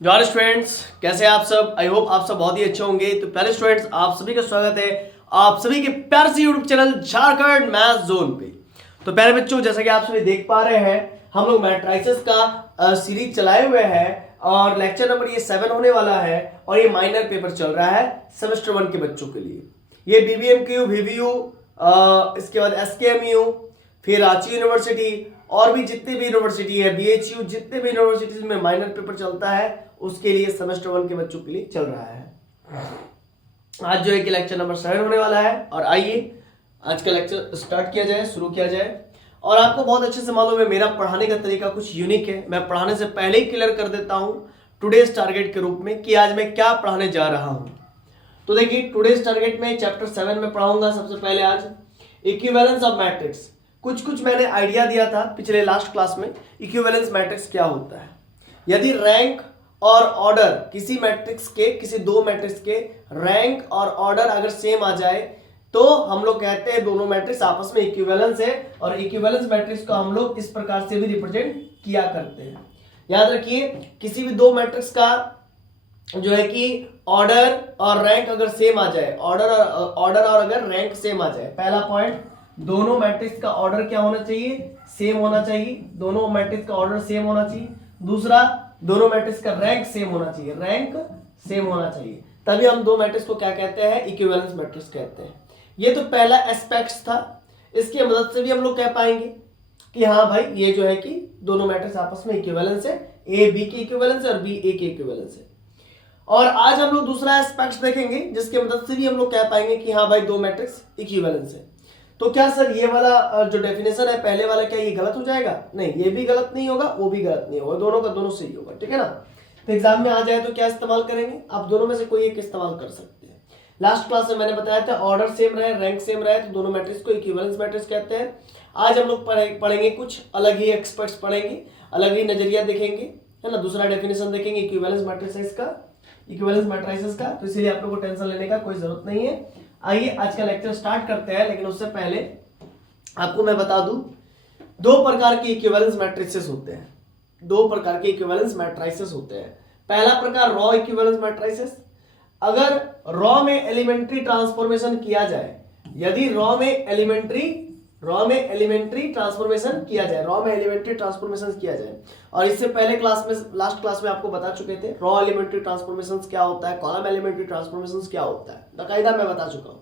Joy students, कैसे हैं आप सब। आई होप आप सब बहुत ही अच्छे होंगे। तो पहले स्टूडेंट्स, आप सभी का स्वागत है आप सभी के प्यार से YouTube channel Jharkhand math zone पे। तो पहले बच्चों, जैसा कि आप सभी देख पा रहे हैं, हम लोग मैट्रिसेस का सीरीज चलाए हुए हैं और लेक्चर नंबर ये 7 होने वाला है और ये माइनर पेपर चल रहा है सेमेस्टर 1 के बच्चों के लिए। ये बीबीएमक्यू, वीवीयू, इसके बाद एसकेएमयू, फिर रांची यूनिवर्सिटी और भी जितने भी यूनिवर्सिटी है, बीएचयू, जितने भी यूनिवर्सिटीज में माइनर पेपर चलता है उसके लिए सेमेस्टर 1 के बच्चों के लिए चल रहा है। आज जो है कि लेक्चर नंबर 7 होने वाला है और आइए आज का लेक्चर स्टार्ट किया जाए, शुरू किया जाए। और आपको बहुत अच्छे से मालूम है मेरा पढ़ाने का तरीका कुछ यूनिक है। मैं पढ़ाने से पहले ही क्लियर कर देता हूं टुडेज टारगेट के रूप में कि आज मैं क्या पढ़ाने जा रहा हूं। तो देखिए, टुडेज टारगेट में चैप्टर 7 में पढ़ाऊंगा सबसे पहले आज इक्विवेलेंस ऑफ मैट्रिक्स। कुछ मैंने आइडिया दिया था पिछले लास्ट क्लास में, इक्विवेलेंस मैट्रिक्स क्या होता है। यदि रैंक और ऑर्डर किसी मैट्रिक्स के, किसी दो मैट्रिक्स के रैंक और ऑर्डर अगर सेम आ जाए तो हम लोग कहते हैं दोनों मैट्रिक्स आपस में इक्विवेलेंस है। और इक्विवेलेंस मैट्रिक्स को हम लोग इस प्रकार से भी रिप्रेजेंट किया करते हैं। याद रखिए, किसी भी दो मैट्रिक्स का जो है कि ऑर्डर और रैंक अगर सेम आ जाए, ऑर्डर और अगर रैंक सेम आ जाए, पहला पॉइंट, दोनों मैट्रिक्स का ऑर्डर क्या होना चाहिए, सेम होना चाहिए। दोनों मैट्रिक्स का ऑर्डर सेम होना चाहिए। दूसरा, दोनों मैट्रिक्स का रैंक सेम होना चाहिए, रैंक सेम होना चाहिए। तभी हम दो मैट्रिक्स को क्या कहते हैं, इक्विवेलेंस मैट्रिक्स कहते हैं। ये तो पहला एस्पेक्ट था। इसकी मदद से भी हम लोग कह पाएंगे कि हाँ भाई, ये जो है कि दोनों मैट्रिक्स आपस में इक्विवेलेंस है, ए बी के इक्विवेलेंस है और बी ए के इक्विवेलेंस है। और आज हम लोग दूसरा एस्पेक्ट देखेंगे जिसकी मदद से भी हम लोग कह पाएंगे कि हाँ भाई, दो मैट्रिक्स इक्विवेलेंस है। तो क्या सर ये वाला जो डेफिनेशन है पहले वाला, क्या ये गलत हो जाएगा? नहीं, ये भी गलत नहीं होगा, वो भी गलत नहीं होगा, दोनों का दोनों सही होगा, ठीक है ना। तो एग्जाम में आ जाए तो क्या इस्तेमाल करेंगे, आप दोनों में से कोई एक इस्तेमाल कर सकते हैं। लास्ट क्लास में मैंने बताया था ऑर्डर सेम रहे, रैंक सेम रहे तो दोनों मैट्रिक्स को इक्विवेलेंस मैट्रिक्स कहते हैं। आज हम लोग पढ़ेंगे कुछ अलग ही एक्सपर्ट्स पढ़ेंगे, अलग ही नजरिया देखेंगे, है ना। दूसरा डेफिनेशन देखेंगे इक्विवेलेंस मैट्रिसेस का, इक्विवेलेंस मैट्रिसेस का। तो इसीलिए आप लोगों को टेंशन लेने का कोई जरूरत नहीं है। आइए आज का लेक्चर स्टार्ट करते हैं, लेकिन उससे पहले आपको मैं बता दूं, दो प्रकार के इक्विवेलेंस मैट्रिसेस होते हैं। दो प्रकार के इक्विवेलेंस मैट्रिसेस होते हैं। पहला प्रकार रॉ इक्विवेलेंस मैट्रिसेस। अगर रॉ में एलिमेंट्री ट्रांसफॉर्मेशन किया जाए, यदि रॉ में एलिमेंट्री ट्रांसफॉर्मेशन किया जाए, रॉ में एलिमेंट्री ट्रांसफॉर्मेशन किया जाए। और इससे पहले क्लास में, लास्ट क्लास में आपको बता चुके थे रॉ एलिमेंट्री ट्रांसफॉर्मेशन क्या होता है, कॉलम एलिमेंट्री ट्रांसफॉर्मेशन क्या होता है, बाकायदा मैं बता चुका हूं।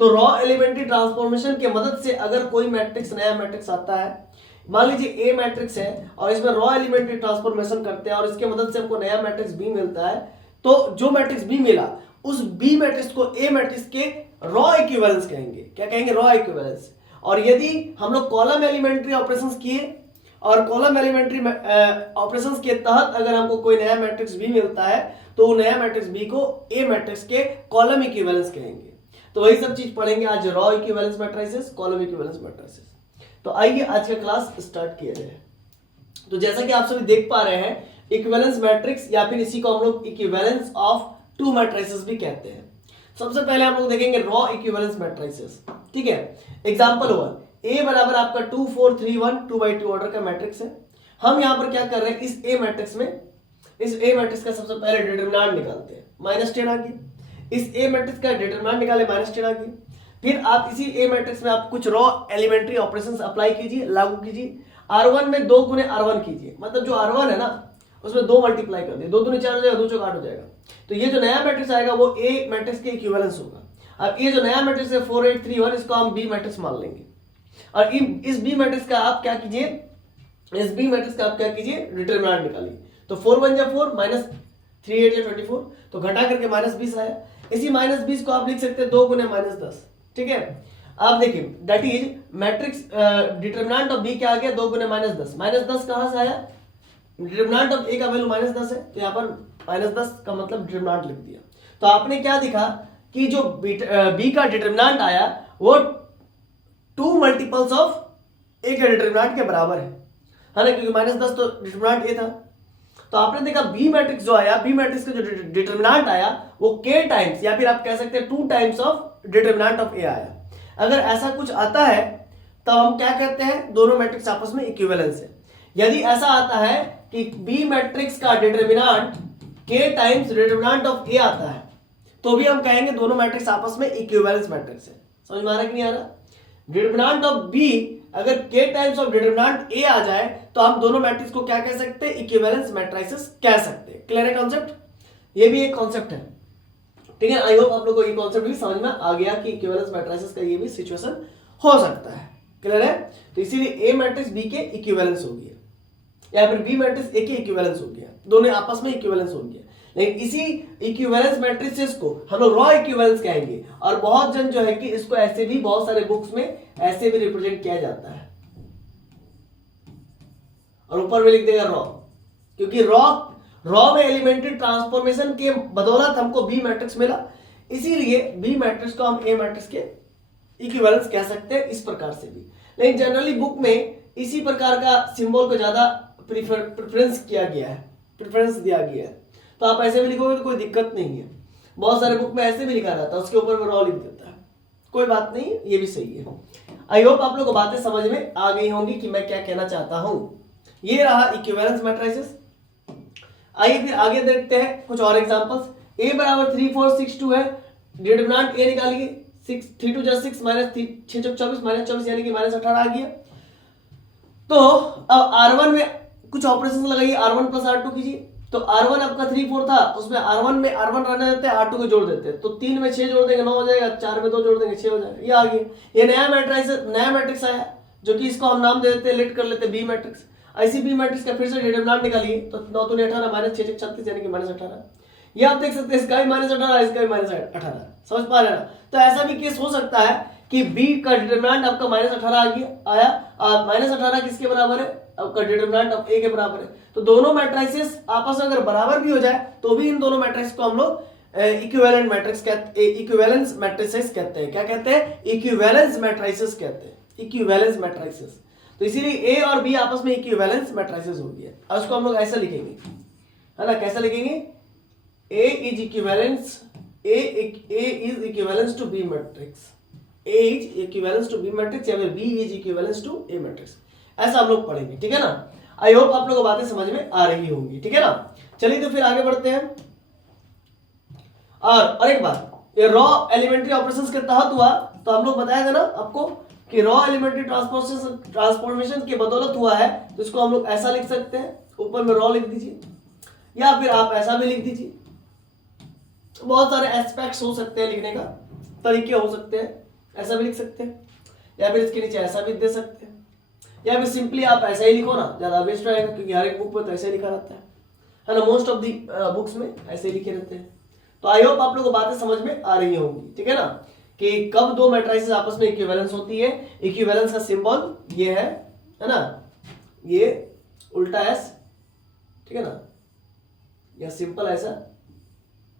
तो रॉ एलिमेंट्री ट्रांसफॉर्मेशन की मदद से अगर कोई मैट्रिक्स, नया मैट्रिक्स आता है, मान लीजिए ए मैट्रिक्स है और इसमें रॉ एलिमेंट्री ट्रांसफॉर्मेशन करते हैं और इसके मदद से हमको नया मैट्रिक्स बी मिलता है, तो जो मैट्रिक्स बी मिला उस बी मैट्रिक्स को ए मैट्रिक्स के रॉ इक्विवेलेंस कहेंगे। क्या कहेंगे? Raw equivalence. और यदि हम लोग कॉलम एलिमेंट्री ऑपरेशंस किए और कॉलम एलिमेंट्री ऑपरेशंस के तहत अगर हमको कोई नया मैट्रिक्स बी मिलता है तो वो नया मैट्रिक्स बी को ए मैट्रिक्स के कॉलम इक्विवेलेंस कहेंगे। तो वही सब चीज पढ़ेंगे आज, raw equivalence matrices, column equivalence matrices. तो आइए आज का क्लास स्टार्ट किया जाए। तो जैसा कि आप सभी देख पा रहे हैं, इक्विवेलेंस मैट्रिक्स या फिर इसी को हम लोग इक्विवेलेंस ऑफ टू मैट्रिसेस भी कहते हैं। सबसे पहले हम लोग देखेंगे रॉ इक्विवेलेंस मैट्रिसेस, ठीक है। एग्जांपल 1, ए बराबर आपका 2 4 3 1 2/2 ऑर्डर का मैट्रिक्स है। हम यहां पर क्या कर रहे हैं, इस ए मैट्रिक्स में, इस ए मैट्रिक्स का सबसे पहले डिटरमिनेंट निकालते हैं, -10 आ गया। इस ए मैट्रिक्स का डिटरमिनेंट निकाले, -10 आ गया। फिर आप इसी ए मैट्रिक्स में आप कुछ रॉ एलिमेंट्री ऑपरेशंस अप्लाई कीजिए, लागू कीजिए। R1 में 2 गुने R1 कीजिए, मतलब जो R1 है ना उसमें 2 मल्टीप्लाई कर दिए, 2 दूनी 4 हो जाएगा, 2 चौक 8 हो जाएगा। तो ये जो नया मैट्रिक्स आएगा वो ए मैट्रिक्स के इक्विवेलेंस होगा। अब ये जो नया मैट्रिक्स है 4 8 3 1, इसको हम बी मैट्रिक्स मान लेंगे। और इस बी मैट्रिक्स का आप क्या कीजिए, डिटरमिनेंट निकालिए। तो 4 1 जा 4, -3 8 जा 24, तो घटा करके -20 आया। इसी -20 को आप लिख सकते हैं 2 गुने -10, ठीक है। आप देखिए, that is matrix determinant of B क्या आ गया, 2 गुने -10। -10 कहां से आया, डिटरमिनेंट ऑफ ए का वैल्यू -10 है, तो यहां पर -10 का मतलब डिटरमिनेंट लिख दिया। तो आपने क्या दिखा कि जो बी का डिटरमिनेंट आया वो 2 मल्टीपल्स ऑफ ए के डिटरमिनेंट के बराबर है ना, क्योंकि -10 तो डिटरमिनेंट ए था। तो आपने देखा बी मैट्रिक्स जो आया, बी मैट्रिक्स का जो डिटरमिनेंट आया वो k टाइम्स, या फिर आप कह सकते हैं 2 टाइम्स ऑफ डिटरमिनेंट ऑफ ए आया। अगर ऐसा कुछ आता है तब हम क्या कहते हैं, दोनों मैट्रिक्स आपस में इक्विवेलेंस है। यदि ऐसा आता है कि बी मैट्रिक्स का डिटरमिनेंट के टाइम्स डिटरमिनेंट ऑफ ए आता है तो भी हम कहेंगे दोनों मैट्रिक्स आपस में इक्विवेलेंस मैट्रिक्स है। समझ में आ रहा है कि नहीं आ रहा? डिटरमिनेंट ऑफ बी अगर के टाइम्स ऑफ डिटरमिनेंट ए आ जाए तो हम दोनों मैट्रिक्स को क्या कह सकते हैं? इक्विवेलेंस मैट्रिसेस कह सकते हैं। क्लियर है कॉन्सेप्ट? ये भी एक कॉन्सेप्ट है, ठीक है। आई होप आप लोगों को ये कॉन्सेप्ट भी समझ में आ गया कि इक्विवेलेंस मैट्रिसेस का ये भी सिचुएशन हो सकता है। क्लियर है? तो इसीलिए ए मैट्रिक्स बी के इक्विवेलेंस हो गया या फिर बी मैट्रिक्स ए के इक्विवेलेंस हो गया, दोनों आपस में इक्विवेलेंस हो गया। लेकिन इसी इक्विवेलेंस मैट्रिसेस को हम लोग रॉ इक्विवेलेंस कहेंगे और बहुत जन जो है कि इसको ऐसे भी बहुत सारे बुक्स में ऐसे भी रिप्रेजेंट किया जाता है और ऊपर में लिख देगा रॉ, क्योंकि रॉ में एलिमेंट्री ट्रांसफॉर्मेशन के बदौलत हमको बी मैट्रिक्स मिला, इसीलिए बी मैट्रिक्स को हम ए मैट्रिक्स के इक्विवेलेंस कह सकते हैं इस प्रकार से भी। लेकिन जनरली बुक में इसी प्रकार का सिंबल को ज्यादा प्रेफरेंस किया गया है, प्रेफरेंस दिया गया है। तो आप ऐसे भी लिखोगे तो कोई दिक्कत नहीं है। बहुत सारे बुक में ऐसे भी लिखा रहता है, उसके ऊपर में रॉ लिख देता है, कोई बात नहीं, ये भी सही है। आई होप आप लोग को बातें समझ में आ गई होंगी कि मैं क्या कहना चाहता हूं। ये रहा इक्विवेलेंस मैट्रिसेस। आइए फिर आगे देखते हैं कुछ और एग्जांपल्स। ए बराबर 3 4 6 2 है, डिटरमिनेंट ए निकालिए। 6 3 2 जा 6 माइनस 6 6 24 माइनस 24 यानी कि माइनस 18 आ गया। तो अब R1 में कुछ ऑपरेशन लगाइए, R1 प्लस R2 कीजिए। तो R1 आपका 3 4 था, उसमें R1 में R1 रहने देते हैं, R2 को जोड़ देते हैं। तो 3 में 6 जोड़ देंगे 9 हो जाएगा, 4 में 2 जोड़ देंगे 6 हो जाएगा। ये आ गया, ये नया मैट्रिक्स आया जो कि इसको हम नाम दे देते हैं, लेट कर लेते हैं बी मैट्रिक्स। ऐसी बी मैट्रिक्स का फिर से डिटरमिनेंट निकालिए। तो 9 2 18 माइनस 6 36 यानी कि माइनस 18। ये आप देख सकते हैं, इसका भी माइनस 18, इसका भी माइनस 18। समझ पा रहे हैं ना? तो ऐसा भी केस हो सकता है कि बी का डिटरमिनेंट आपका माइनस 18 आया, माइनस 18 किसके बराबर है? आपका डिटरमिनेंट ऑफ ए के बराबर है। तो दोनों मैट्रिसेस आपस में अगर बराबर भी हो जाए तो भी इन दोनों मैट्रिक्स को हम लोग इक्विवेलेंट मैट्रिक्स कहते हैं, इक्विवेलेंस मैट्रिसेस कहते हैं। क्या कहते हैं? इक्विवेलेंस मैट्रिसेस कहते हैं, इक्विवेलेंस मैट्रिसेस। तो इसीलिए ए और बी आपस में इक्विवेलेंस मैट्रिसेस हो गया। और उसको हम लोग ऐसा लिखेंगे, है ना? कैसा लिखेंगे? A is equivalence, A is equivalence to B matrix, A is equivalence to B matrix या फिर B is equivalence to A matrix. ऐसा हम लोग पढ़ेंगे, ठीक है ना? आई होप आप लोगों को बातें समझ में आ रही होंगी, ठीक है ना? चलिए तो फिर आगे बढ़ते हैं। और एक बात, ये रॉ एलिमेंट्री ऑपरेशंस के तहत हुआ तो हम लोग बताया था ना आपको कि रॉ एलिमेंट्री ट्रांसफॉर्मेशन के बदौलत हुआ है। तो इसको हम लोग ऐसा लिख सकते हैं, ऊपर में रॉ लिख दीजिए, या फिर आप ऐसा भी लिख दीजिए। बहुत सारे एस्पेक्ट्स हो सकते हैं, लिखने का तरीके हो सकते हैं। ऐसा भी लिख सकते हैं या फिर इसके नीचे ऐसा भी दे सकते हैं, या फिर सिंपली आप ऐसा ही लिखो ना, ज्यादा बेस्ट रहेगा, क्योंकि हर एक बुक में तो ऐसे ही लिखा रहता है ना? मोस्ट ऑफ दी बुक्स में ऐसे ही लिखे रहते हैं। तो आई होप आप लोगों को बातें समझ में आ रही होंगी, ठीक है ना? कि कब दो मैट्रिसेस आपस में इक्विवेलेंस होती है। इक्विवेलेंस का सिंबल ये है ना? ये उल्टा एस, ठीक है ना? या सिंपल ऐसा,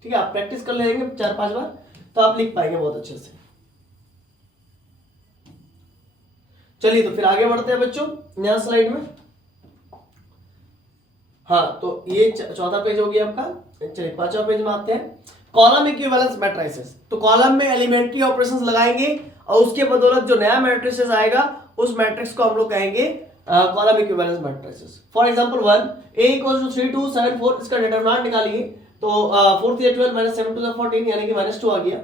ठीक है? आप प्रैक्टिस कर लेंगे 4-5 बार तो आप लिख पाएंगे बहुत अच्छे से। चलिए तो फिर आगे बढ़ते हैं बच्चों, नया स्लाइड में। हाँ, तो ये चौथा पेज हो गया आपका। चलिए 5वां पेज में आते हैं, कॉलम इक्विवेलेंस मैट्रिसेस। तो कॉलम में एलिमेंट्री ऑपरेशंस लगाएंगे और उसके बदौलत जो नया मैट्रिसेस आएगा उस मैट्रिक्स को हम लोग कहेंगे column equivalence matrices. For example 1 a = 3 2 7 4, इसका डिटरमिनेंट निकालिए। तो 4 3 12 -7 2 14 यानी कि -2 आ गया।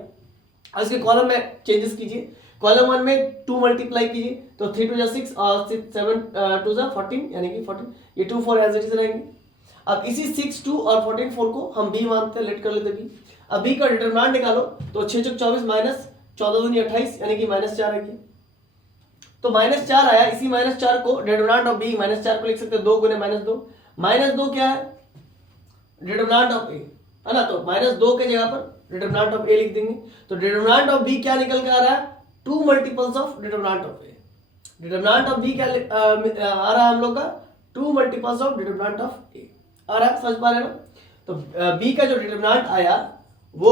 और इसके कॉलम में चेंजेस कीजिए। कॉलम 1 में 2 मल्टीप्लाई कीजिए, तो 3 2 जा 6 और 7 2 जा 14 यानी कि 14। ये 2 4 एज इट इज रहेंगे। अब इसी 6 2 और 14 4 को हम b मानते हैं, लेट कर लेते b। अब b का डिटरमिनेंट निकालो, तो 6 6 24 माइनस 14 दूनी 28 यानी कि -4 आ गया। तो -4 आया, इसी -4 को डिटरमिनेंट ऑफ b -4 को लिख सकते हैं 2 गुने -2। -2 क्या है? डिटरमिनेंट ऑफ a, है ना? तो -2 के जगह पर डिटरमिनेंट ऑफ a लिख देंगे। तो डिटरमिनेंट ऑफ b क्या निकल के आ रहा है? 2 multiples of determinant of a। Determinant of b क्या आ रहा है हम लोग का? 2 multiples of determinant of a आ रहा है। समझ पा रहे हैं ना? तो b का जो डिटरमिनेंट आया वो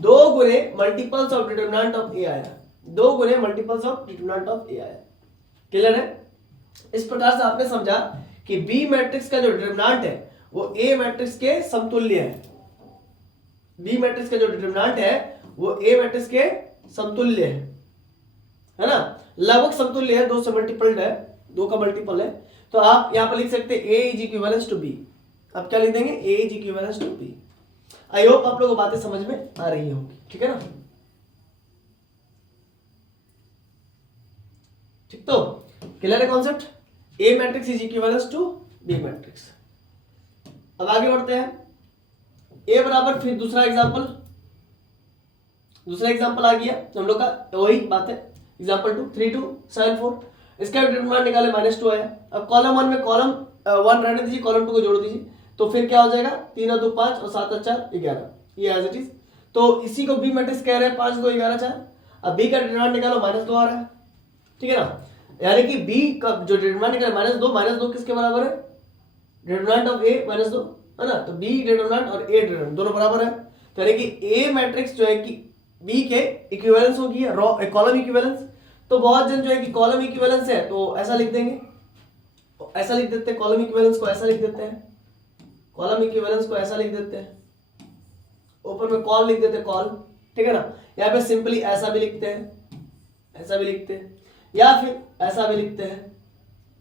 2 गुने multiples of determinant of a आया, 2 गुने multiples of determinant of a आया। क्लियर है? इस प्रकार से आपने समझा कि b मैट्रिक्स का जो डिटरमिनेंट है वो a मैट्रिक्स के समतुल्य है। b मैट्रिक्स का जो डिटरमिनेंट है वो a मैट्रिक्स के समतुल्य है ना? लगभग समतुल्य है, 2 से मल्टीपल्ड है, 2 का मल्टीपल है। तो आप यहां पर लिख सकते हैं a is equivalence to b, अब क्या लिख देंगे, A is equivalence to B. I hope आप लोगों को बातें समझ में आ रही होंगी, ठीक है ना। ठीक, तो क्लियर है concept, A matrix is equivalence to B matrix. अब आगे बढ़ते हैं, ए बराबर, फिर दूसरा एग्जांपल आ गया हम लोग का, वही बात है, एग्जांपल 2 3 2 7 4, इसका डिटरमिनेंट निकाले -2 आया। अब कॉलम 1 में कॉलम 1 रहने दीजिए, कॉलम 2 को जोड़ दीजिए, तो फिर क्या हो जाएगा, 3 और 2 5 और 7 और 4 11, ये एज इट इज। तो इसी को बी मैट्रिक्स कह रहे हैं, 5 2 11 4। अब बी का डिटरमिनेंट निकालो, -2 आ रहा है, ठीक है ना, यानी कि बी का जो डिटरमिनेंट निकला -2 किसके बराबर है, डिटरमिनेंट ऑफ ए -2 है ना, तो बी डिटरमिनेंट और ए डिटरमिनेंट दोनों बराबर है, तो यानी कि ए मैट्रिक्स जो है कि बी के इक्विवेलेंस होगी, कॉलम इक्विवेलेंस। तो बहुत जन जो है कि कॉलम इक्विवेलेंस है तो ऐसा लिख देंगे, ऐसा लिख देते हैं, कॉलम इक्विवेलेंस को ऐसा लिख देते हैं, कॉलम इक्विवेलेंस को ऐसा लिख देते हैं, ऊपर में कॉल लिख देते हैं, कॉल, ठीक है ना। यहाँ पे सिंपली ऐसा भी लिखते हैं, ऐसा भी लिखते हैं, या फिर ऐसा भी लिखते हैं,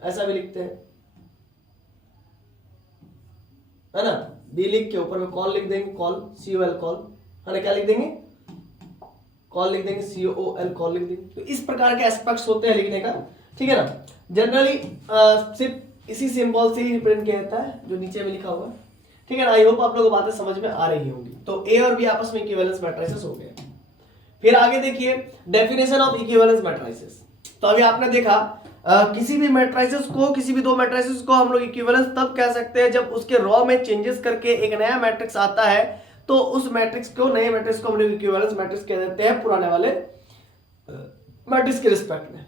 ऐसा भी लिखते हैं, है ना। बी लिख के ऊपर में कॉल लिख देंगे, कॉल COL कॉल, है ना, क्या लिख देंगे, कॉल लिख देंगे, COL कॉल लिख देंगे। तो इस प्रकार के एस्पेक्ट्स होते हैं लिखने का, ठीक है ना। जनरली सिर्फ इसी सिंबल से ही रिप्रेजेंट किया जाता है जो नीचे में लिखा हुआ है, ठीक है ना। आई होप आप लोगों को बातें समझ में आ रही होंगी। तो ए और बी आपस में इक्विवेलेंस मैट्रिसेस हो गए। फिर आगे देखिए, डेफिनेशन ऑफ इक्विवेलेंस मैट्रिसेस। तो अभी आपने देखा किसी भी मैट्रिसेस को, किसी भी दो मैट्रिसेस को हम लोग इक्विवेलेंस तब कह सकते हैं जब उसके रॉ में चेंजेस करके एक नया मैट्रिक्स आता है, तो उस मैट्रिक्स को, नए मैट्रिक्स को हम लोग इक्विवेलेंस मैट्रिक्स कह देते हैं पुराने वाले मैट्रिक्स के रिस्पेक्ट में।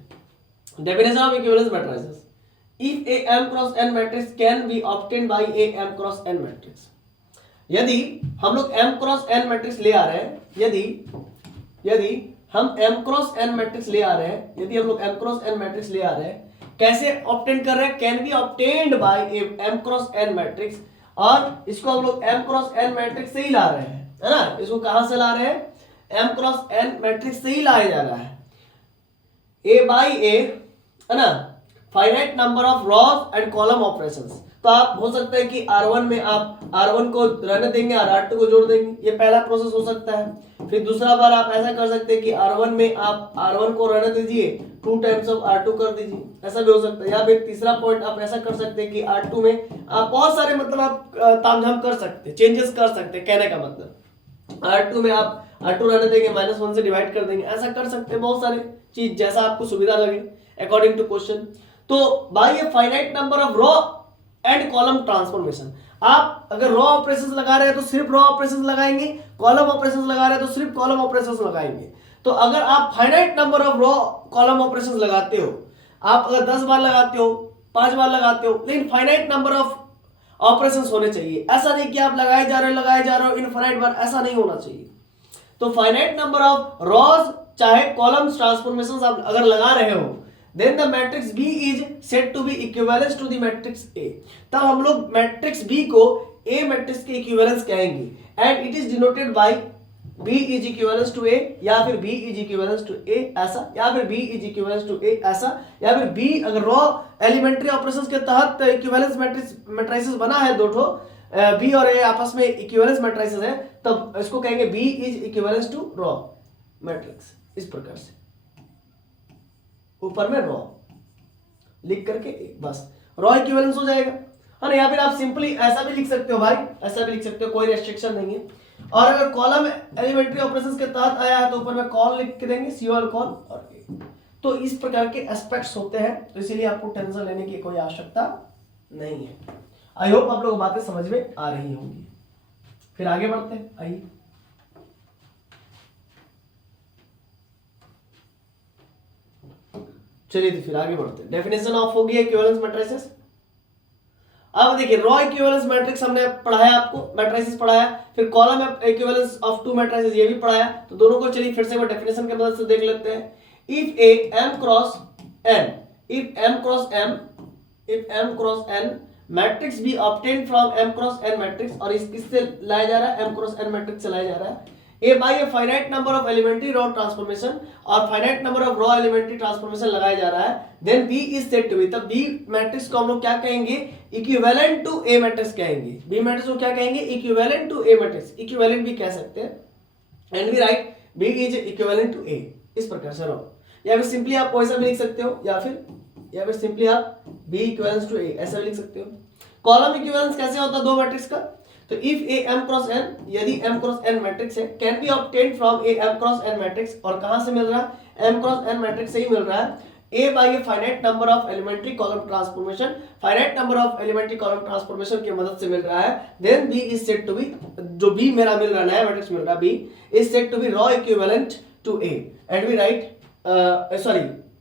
Definition of equivalence matrices, if A m cross n matrix can be obtained by A m cross n matrix. यदि हम लोग m क्रॉस n मैट्रिक्स ले आ रहे हैं, यदि हम m क्रॉस n मैट्रिक्स ले आ रहे हैं, यदि हम लोग m क्रॉस n मैट्रिक्स ले आ रहे हैं, कैसे ऑब्टेन कर रहे हैं, can be obtained by A m cross n matrix, और इसको हम लोग m क्रॉस n मैट्रिक्स से ही ला रहे हैं, है ना। इसको कहां से ला रहे हैं, m क्रॉस n मैट्रिक्स से ही लाया जा रहा है। a बाई a, है ना, finite number of rows and column operations. तो आप हो सकता है कि R1 में आप R1 को रहने देंगे और R2 को जोड़ देंगे, ये पहला प्रोसेस हो सकता है। फिर दूसरा बार आप ऐसा कर सकते हैं कि R1 में आप R1 को रहने दीजिए, 2 टाइम्स ऑफ R2 कर दीजिए, ऐसा भी हो सकता है। या फिर तीसरा पॉइंट आप ऐसा कर सकते हैं कि R2 में आप बहुत सारे, मतलब आप तामझाम कर सकते हैं, चेंजेस कर सकते हैं, कहने का मतलब R2 में आप R2 रहने देंगे, -1 से डिवाइड कर देंगे, ऐसा कर सकते हैं, बहुत सारे चीज जैसा आपको सुविधा लगे अकॉर्डिंग टू क्वेश्चन। तो by a finite number of row and column transformation, आप अगर रॉ ऑपरेशंस लगा रहे हैं तो सिर्फ रॉ ऑपरेशंस लगाएंगे, कॉलम ऑपरेशंस लगा रहे हैं तो सिर्फ कॉलम ऑपरेशंस लगाएंगे। तो अगर आप finite number of raw column operations लगाते हो, आप अगर 10 बार लगाते हो, 5 बार लगाते हो, लेकिन फाइनाइट नंबर ऑफ ऑपरेशंस होने चाहिए। ऐसा नहीं कि आप लगाए जा रहे हो इनफाइनाइट बार, ऐसा नहीं होना चाहिए। तो फाइनाइट नंबर ऑफ रॉज चाहे कॉलम्स ट्रांसफॉर्मेशंस आप अगर लगा रहे हो, then the matrix B is said to be equivalent to the matrix A। तब हम लोग मैट्रिक्स B को A मैट्रिक्स के इक्विवेलेंस कहेंगे, and it is denoted by B is equivalent to A, या फिर B is equivalent to A ऐसा, या फिर B is equivalent to A ऐसा, या फिर B अगर रॉ एलिमेंट्री ऑपरेशंस के तहत इक्विवेलेंस मैट्रिसेस बना है दो ठो, B और A आपस में इक्विवेलेंस मैट्रिसेस है, तब इसको कहेंगे B is equivalent to raw matrix. इस प्रकार से ऊपर में रॉ लिख करके बस रॉ इक्विवेलेंस हो जाएगा, है ना। या फिर आप सिंपली ऐसा भी लिख सकते हो भाई, ऐसा भी लिख सकते हो, कोई रेस्ट्रिक्शन नहीं है। और अगर कॉलम एलिमेंट्री ऑपरेशंस के तहत आया है तो ऊपर में कॉल लिख के देंगे, COL कॉल और A। तो इस प्रकार के एस्पेक्ट्स होते हैं, तो इसीलिए आपको टेंशन लेने की कोई आवश्यकता नहीं है। आई होप आप लोग बातें समझ में आ रही होंगी। फिर आगे बढ़ते हैं, आइए। चलिए तो फिर आगे बढ़ते हैं। डेफिनेशन ऑफ हो गया इक्विवेलेंस मैट्रिसेस। अब देखिए रॉ इक्विवेलेंस मैट्रिक्स हमने पढ़ाया, आपको मैट्रिसेस पढ़ाया, फिर column equivalence of to matrices ये भी पढ़ाया। तो दोनों को चलिए फिर से वो डेफिनेशन के मदद से देख लेते हैं। If A m cross n, if m cross n matrix B obtain from m cross n matrix, और इस किससे लाया जा रहा है, m क्रॉस n मैट्रिक्स से लाया जा रहा है। A by A finite number of elementary row transformation और finite number of row elementary transformation लगाया जा रहा है, then B is said to be, तब बी मैट्रिक्स को हम लोग क्या कहेंगे, इक्विवेलेंट टू ए मैट्रिक्स कहेंगे। बी मैट्रिक्स को क्या कहेंगे, equivalent to A matrix, equivalent भी कह सकते हैं, and we write B is equivalent to A, इस प्रकार से रॉ, या फिर सिंपली आप वैसा भी लिख सकते हो, या फिर सिंपली आप बी इक्विवेलेंस टू ए ऐसा भी लिख सकते हो। कॉलम इक्विवेलेंस कैसे होता है दो मैट्रिक्स का, तो if A m cross n, यदि m क्रॉस n मैट्रिक्स है, can be obtained from A m cross n matrix, और कहां से मिल रहा है, m क्रॉस n मैट्रिक्स से ही मिल रहा है, A by A finite number of elementary column transformation, finite number of elementary column transformation की मदद से मिल रहा है, then B is said to be, जो बी मेरा मिल रहा है, नया मैट्रिक्स मिल रहा है, B is said to be row equivalent to A, and we write sorry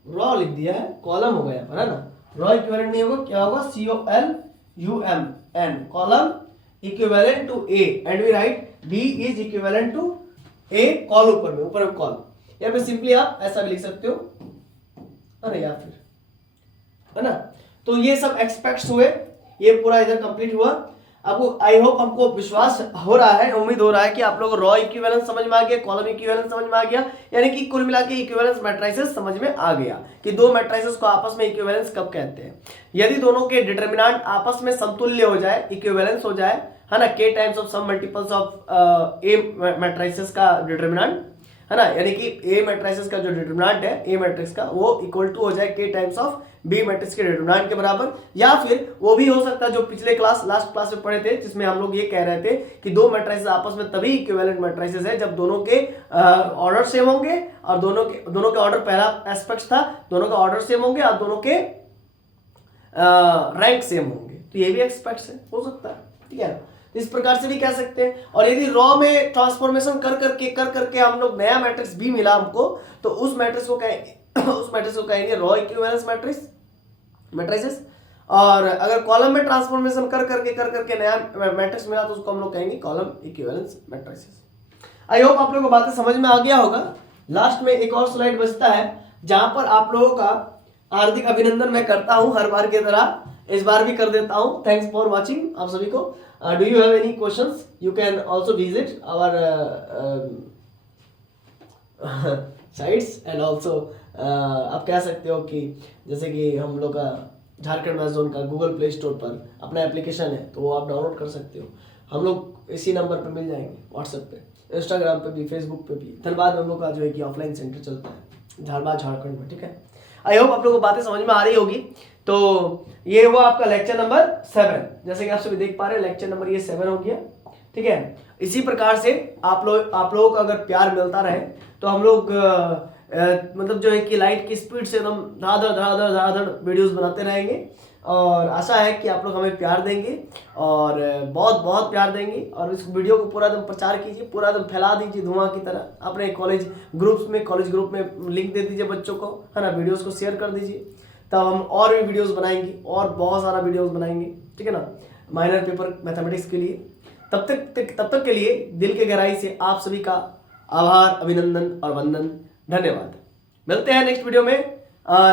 row लिख दिया है, कॉलम हो गया पर, है ना, रॉ इक्विवेलेंट नहीं होगा, क्या होगा, COLUMN, column equivalent to A, and we write B is equivalent to A, col ऊपर में कॉल, या फिर सिंपली आप ऐसा भी लिख सकते हो, है ना, या फिर, है ना। तो ये सब एक्सपेक्ट्स हुए, ये पूरा इधर कंप्लीट हुआ। आपको आई होप हमको विश्वास हो रहा है, उम्मीद हो रहा है कि आप लोगों को रॉ इक्विवेलेंस समझ में आ गया, कॉलम इक्विवेलेंस समझ में आ गया, यानी कि कुल मिला के इक्विवेलेंस मैट्रिसेस समझ में आ गया कि दो मैट्रिसेस को आपस में इक्विवेलेंस कब कहते हैं, यदि दोनों के डिटरमिनेंट आपस में समतुल्य हो जाए, इक्विवेलेंस हो जाए, है ना, k times of some multiples of A matrices का डिटरमिनेंट, है ना, यानी कि ए मैट्रिसेस का जो डिटरमिनेंट है ए मैट्रिक्स का, वो इक्वल टू हो जाए k times of B matrix के डिटरमिनेंट के बराबर, या फिर वो भी हो सकता है जो पिछले लास्ट क्लास में पढ़े थे, जिसमें हम लोग ये कह रहे थे कि दो मैट्रिसेस आपस में तभी इक्विवेलेंट मैट्रिसेस है जब दोनों के ऑर्डर सेम होंगे, और दोनों के ऑर्डर, पहला एस्पेक्ट था दोनों का ऑर्डर सेम होंगे और दोनों के रैंक सेम होंगे, तो ये भी एस्पेक्ट्स है, हो सकता है, ठीक है। इस प्रकार से भी कह सकते हैं। और यदि रॉ में ट्रांसफॉर्मेशन कर करके हम लोग नया मैट्रिक्स भी मिला हमको, तो उस मैट्रिक्स को कहेंगे रॉ इक्विवेलेंस मैट्रिसेस। और अगर कॉलम में ट्रांसफॉर्मेशन कर करके नया मैट्रिक्स मिला, तो उसको हम लोग कहेंगे कॉलम इक्विवेलेंस मैट्रिसेस। आई होप आप लोगों को बातें समझ में आ गया होगा। लास्ट में एक और स्लाइड बचता है, जहां पर आप लोगों का हार्दिक अभिनंदन मैं करता हूं, हर बार की तरह इस बार भी कर देता हूं। थैंक्स फॉर वॉचिंग आप सभी को। Do you have any questions, you can also visit our sites, and also आप कह सकते हो कि जैसे कि हम लोग का झारखंड मैथ जोन का गूगल प्ले स्टोर पर अपना एप्लीकेशन है, तो वो आप डाउनलोड कर सकते हो। हम लोग इसी नंबर पे मिल जाएंगे, व्हाट्सएप पे, इंस्टाग्राम पे भी, फेसबुक पे भी। धनबाद में हम लोग का जो है कि ऑफलाइन सेंटर चलता है धनबाद झारखंड में, ठीक है। आई होप आप लोगों को बातें समझ में आ रही होगी। तो ये हुआ आपका लेक्चर नंबर 7, जैसे कि आप सभी देख पा रहे हैं लेक्चर नंबर ये 7 हो गया, ठीक है। इसी प्रकार से आप लोगों को अगर प्यार मिलता रहे, तो हम लोग मतलब जो है कि लाइट की स्पीड से एकदम धड़ाधड़ वीडियोस बनाते रहेंगे, और आशा है कि आप लोग हमें प्यार देंगे और बहुत प्यार देंगे। और इस वीडियो को पूरा एकदम प्रचार कीजिए, पूरा एकदम फैला दीजिए धुआं की तरह अपने कॉलेज ग्रुप में लिंक दे दीजिए बच्चों को, है ना, वीडियोस को शेयर कर दीजिए, तब हम और भी वीडियोस बनाएंगे, और बहुत सारा वीडियोस बनाएंगे, ठीक है ना, माइनर पेपर मैथमेटिक्स के लिए। तब तक के लिए दिल के गहराई से आप सभी का आभार, अभिनंदन और वंदन, धन्यवाद। मिलते हैं नेक्स्ट वीडियो में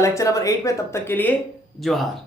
लेक्चर नंबर 8 में, तब तक के लिए जोहार।